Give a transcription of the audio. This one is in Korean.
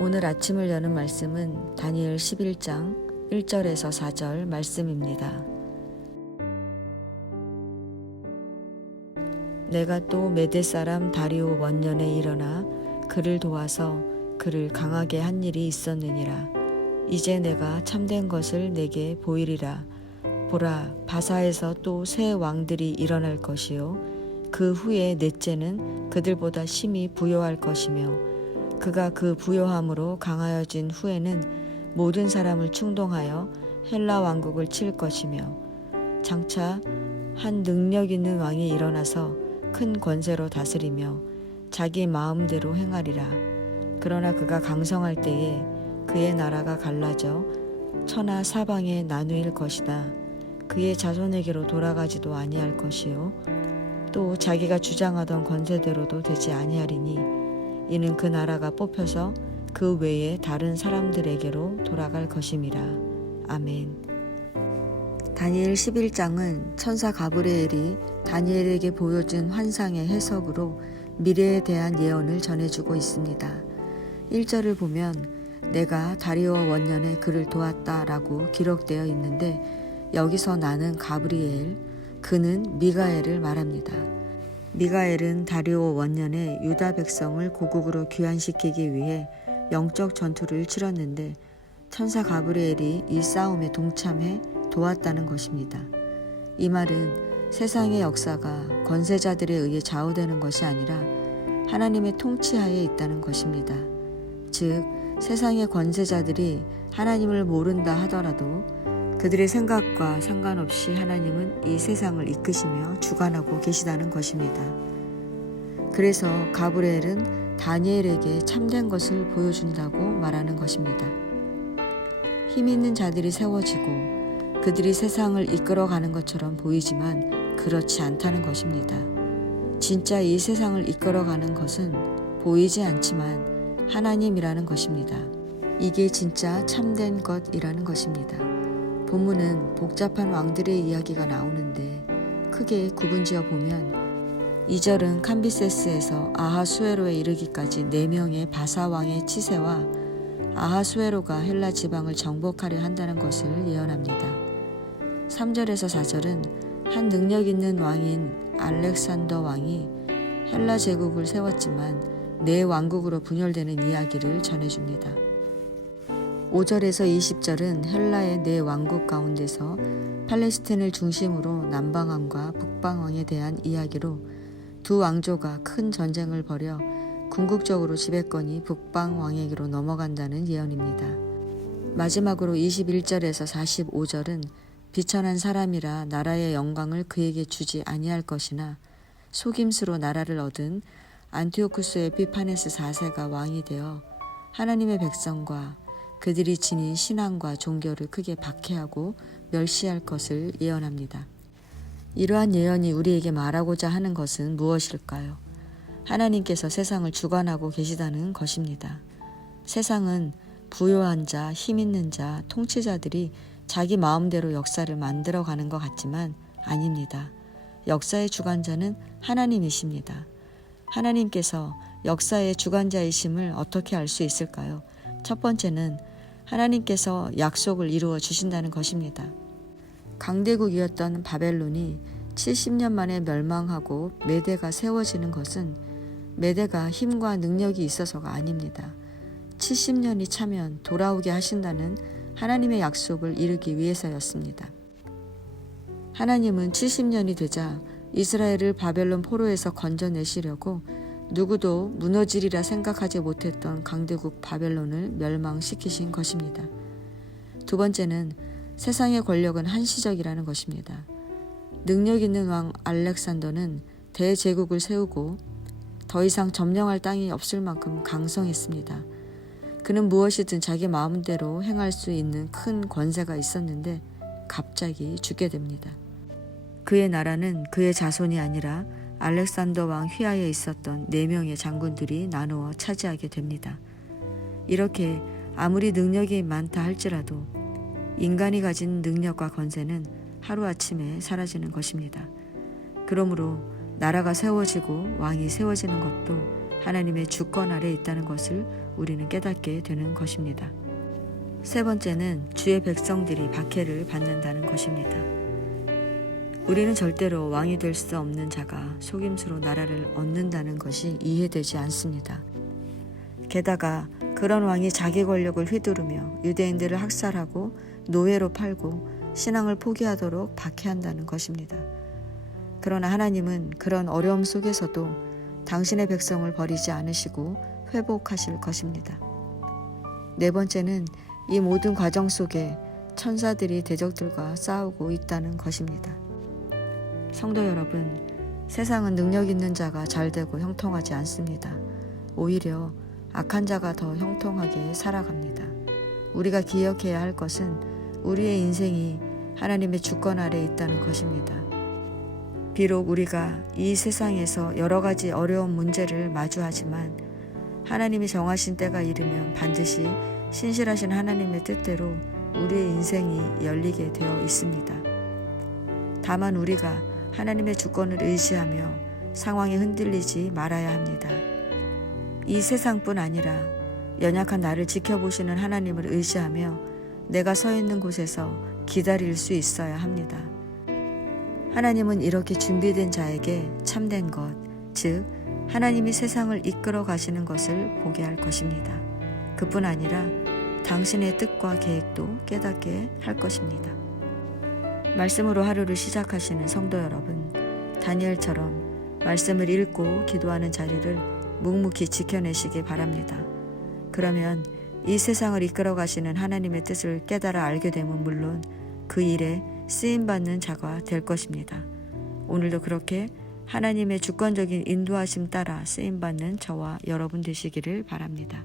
오늘 아침을 여는 말씀은 다니엘 11장 1절에서 4절 말씀입니다. 내가 또 메대 사람 다리오 원년에 일어나 그를 도와서 그를 강하게 한 일이 있었느니라. 이제 내가 참된 것을 내게 보이리라. 보라, 바사에서 또 새 왕들이 일어날 것이요 그 후에 넷째는 그들보다 심히 부요할 것이며 그가 그 부요함으로 강하여진 후에는 모든 사람을 충동하여 헬라 왕국을 칠 것이며 장차 한 능력 있는 왕이 일어나서 큰 권세로 다스리며 자기 마음대로 행하리라. 그러나 그가 강성할 때에 그의 나라가 갈라져 천하 사방에 나누일 것이다. 그의 자손에게로 돌아가지도 아니할 것이요 또 자기가 주장하던 권세대로도 되지 아니하리니 이는 그 나라가 뽑혀서 그 외에 다른 사람들에게로 돌아갈 것임이라. 아멘. 다니엘 11장은 천사 가브리엘이 다니엘에게 보여준 환상의 해석으로 미래에 대한 예언을 전해주고 있습니다. 1절을 보면 내가 다리오 원년에 그를 도왔다 라고 기록되어 있는데 여기서 나는 가브리엘, 그는 미가엘을 말합니다. 미가엘은 다리오 원년에 유다 백성을 고국으로 귀환시키기 위해 영적 전투를 치렀는데 천사 가브리엘이 이 싸움에 동참해 도왔다는 것입니다. 이 말은 세상의 역사가 권세자들에 의해 좌우되는 것이 아니라 하나님의 통치하에 있다는 것입니다. 즉 세상의 권세자들이 하나님을 모른다 하더라도 그들의 생각과 상관없이 하나님은 이 세상을 이끄시며 주관하고 계시다는 것입니다. 그래서 가브리엘은 다니엘에게 참된 것을 보여준다고 말하는 것입니다. 힘 있는 자들이 세워지고 그들이 세상을 이끌어가는 것처럼 보이지만 그렇지 않다는 것입니다. 진짜 이 세상을 이끌어가는 것은 보이지 않지만 하나님이라는 것입니다. 이게 진짜 참된 것이라는 것입니다. 본문은 복잡한 왕들의 이야기가 나오는데 크게 구분지어 보면 2절은 캄비세스에서 아하수에로에 이르기까지 4명의 바사 왕의 치세와 아하수에로가 헬라 지방을 정복하려 한다는 것을 예언합니다. 3절에서 4절은 한 능력 있는 왕인 알렉산더 왕이 헬라 제국을 세웠지만 네 왕국으로 분열되는 이야기를 전해줍니다. 5절에서 20절은 헬라의 네 왕국 가운데서 팔레스틴을 중심으로 남방왕과 북방왕에 대한 이야기로 두 왕조가 큰 전쟁을 벌여 궁극적으로 지배권이 북방왕에게로 넘어간다는 예언입니다. 마지막으로 21절에서 45절은 비천한 사람이라 나라의 영광을 그에게 주지 아니할 것이나 속임수로 나라를 얻은 안티오쿠스 에피파네스 4세가 왕이 되어 하나님의 백성과 그들이 지닌 신앙과 종교를 크게 박해하고 멸시할 것을 예언합니다. 이러한 예언이 우리에게 말하고자 하는 것은 무엇일까요? 하나님께서 세상을 주관하고 계시다는 것입니다. 세상은 부요한 자, 힘 있는 자, 통치자들이 자기 마음대로 역사를 만들어가는 것 같지만 아닙니다. 역사의 주관자는 하나님이십니다. 하나님께서 역사의 주관자이심을 어떻게 알 수 있을까요? 첫 번째는 하나님께서 약속을 이루어 주신다는 것입니다. 강대국이었던 바벨론이 70년 만에 멸망하고 메대가 세워지는 것은 메대가 힘과 능력이 있어서가 아닙니다. 70년이 차면 돌아오게 하신다는 하나님의 약속을 이루기 위해서였습니다. 하나님은 70년이 되자 이스라엘을 바벨론 포로에서 건져내시려고 누구도 무너지리라 생각하지 못했던 강대국 바벨론을 멸망시키신 것입니다. 두 번째는 세상의 권력은 한시적이라는 것입니다. 능력 있는 왕 알렉산더는 대제국을 세우고 더 이상 점령할 땅이 없을 만큼 강성했습니다. 그는 무엇이든 자기 마음대로 행할 수 있는 큰 권세가 있었는데 갑자기 죽게 됩니다. 그의 나라는 그의 자손이 아니라 알렉산더 왕 휘하에 있었던 4명의 장군들이 나누어 차지하게 됩니다. 이렇게 아무리 능력이 많다 할지라도 인간이 가진 능력과 권세는 하루아침에 사라지는 것입니다. 그러므로 나라가 세워지고 왕이 세워지는 것도 하나님의 주권 아래 있다는 것을 우리는 깨닫게 되는 것입니다. 세 번째는 주의 백성들이 박해를 받는다는 것입니다. 우리는 절대로 왕이 될 수 없는 자가 속임수로 나라를 얻는다는 것이 이해되지 않습니다. 게다가 그런 왕이 자기 권력을 휘두르며 유대인들을 학살하고 노예로 팔고 신앙을 포기하도록 박해한다는 것입니다. 그러나 하나님은 그런 어려움 속에서도 당신의 백성을 버리지 않으시고 회복하실 것입니다. 네 번째는 이 모든 과정 속에 천사들이 대적들과 싸우고 있다는 것입니다. 성도 여러분, 세상은 능력 있는 자가 잘 되고 형통하지 않습니다. 오히려 악한 자가 더 형통하게 살아갑니다. 우리가 기억해야 할 것은 우리의 인생이 하나님의 주권 아래 있다는 것입니다. 비록 우리가 이 세상에서 여러 가지 어려운 문제를 마주하지만 하나님이 정하신 때가 이르면 반드시 신실하신 하나님의 뜻대로 우리의 인생이 열리게 되어 있습니다. 다만 우리가 하나님의 주권을 의지하며 상황에 흔들리지 말아야 합니다. 이 세상뿐 아니라 연약한 나를 지켜보시는 하나님을 의지하며 내가 서 있는 곳에서 기다릴 수 있어야 합니다. 하나님은 이렇게 준비된 자에게 참된 것, 즉 하나님이 세상을 이끌어 가시는 것을 보게 할 것입니다. 그뿐 아니라 당신의 뜻과 계획도 깨닫게 할 것입니다. 말씀으로 하루를 시작하시는 성도 여러분, 다니엘처럼 말씀을 읽고 기도하는 자리를 묵묵히 지켜내시기 바랍니다. 그러면 이 세상을 이끌어 가시는 하나님의 뜻을 깨달아 알게 되면 물론 그 일에 쓰임받는 자가 될 것입니다. 오늘도 그렇게 하나님의 주권적인 인도하심 따라 쓰임받는 저와 여러분 되시기를 바랍니다.